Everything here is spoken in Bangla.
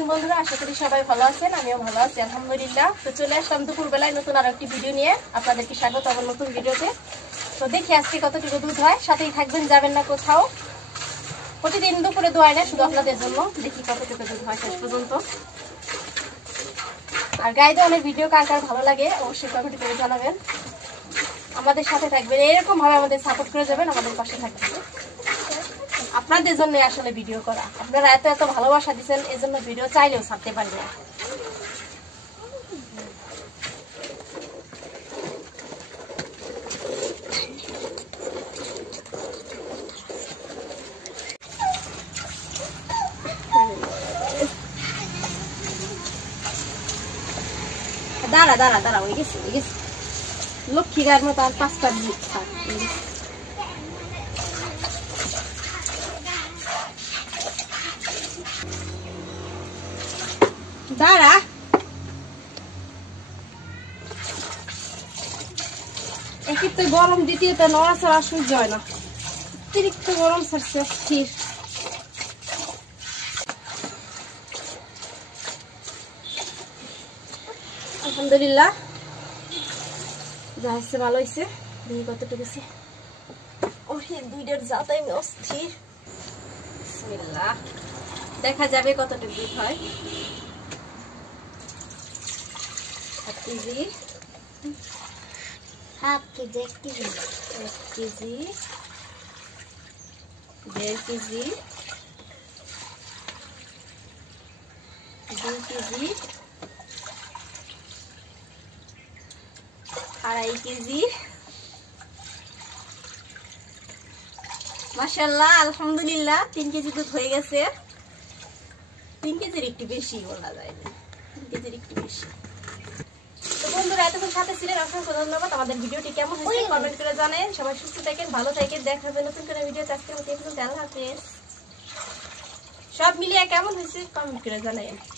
আছেন বন্ধুরা? আশা করি সবাই ভালো আছেন, আমিও ভালো আছি আলহামদুলিল্লাহ। তো চলে আসলাম দুপুরবেলায় নতুন আরো একটি ভিডিও নিয়ে, আপনাদেরকে স্বাগত আমার নতুন ভিডিওতে। তো দেখি আজকে কতটুকু দুধ হয়, সাথেই থাকবেন, যাবেন না কোথাও। প্রতিদিন দুপুরে দোয়াই না, শুধু আপনাদের জন্য। দেখি কতটুকু দুধ হয় শেষ পর্যন্ত। আর গায়ে ধরনের ভিডিও কার কার ভালো লাগে অবশ্যই কমেন্ট করে জানাবেন। আমাদের সাথে থাকবেন, এরকম ভাবে আমাদের সাপোর্ট করে যাবেন, আমাদের পাশে থাকবেন। আপনাদের জন্য আসলে ভিডিও করা, আপনারা এত এত ভালোবাসা দিচ্ছেন, এই জন্য ভিডিও চাইলেও ছাড়তে পারি না। দাঁড়া দাঁড়া দাঁড়া, ওই গেছে ওই গেছে, লক্ষ্মী গায়ের মতো আর 5টা দিন থাক। দাঁড়া, একই তো গরম, দ্বিতীয়ত নড়াচড়া সহ্য হয় না, অতিরিক্ত গরম ছাড়ছে স্থির। আলহামদুলিল্লাহ যা হচ্ছে ভালো হয়েছে। কতটুকু গেছে, ওরে দুইটার যাতাই অস্থির। বিসমিল্লাহ, দেখা যাবে কতটুকু দুধ হয়। 1 KG, 1 KG, 1 KG, 1 KG, 1.5 KG, 2 KG, 2.5 KG. মাশাআল্লাহ আলহামদুলিল্লাহ 3 কেজি দুধ হয়ে গেছে। 3 কেজির একটু বেশি বলা যায়, 3 কেজির একটু বেশি। তো বন্ধুরা এতক্ষণ সাথে ছিলেন, অসংখ্য ধন্যবাদ। আমাদের ভিডিওটি কেমন হয়েছে কমেন্ট করে জানেন। সবাই সুস্থ থাকেন, ভালো থাকেন, দেখা হবে নতুন করে ভিডিওতে। আজকে আল্লাহ হাফেজ। সব মিলিয়ে কেমন হয়েছে কমেন্ট করে জানাবেন।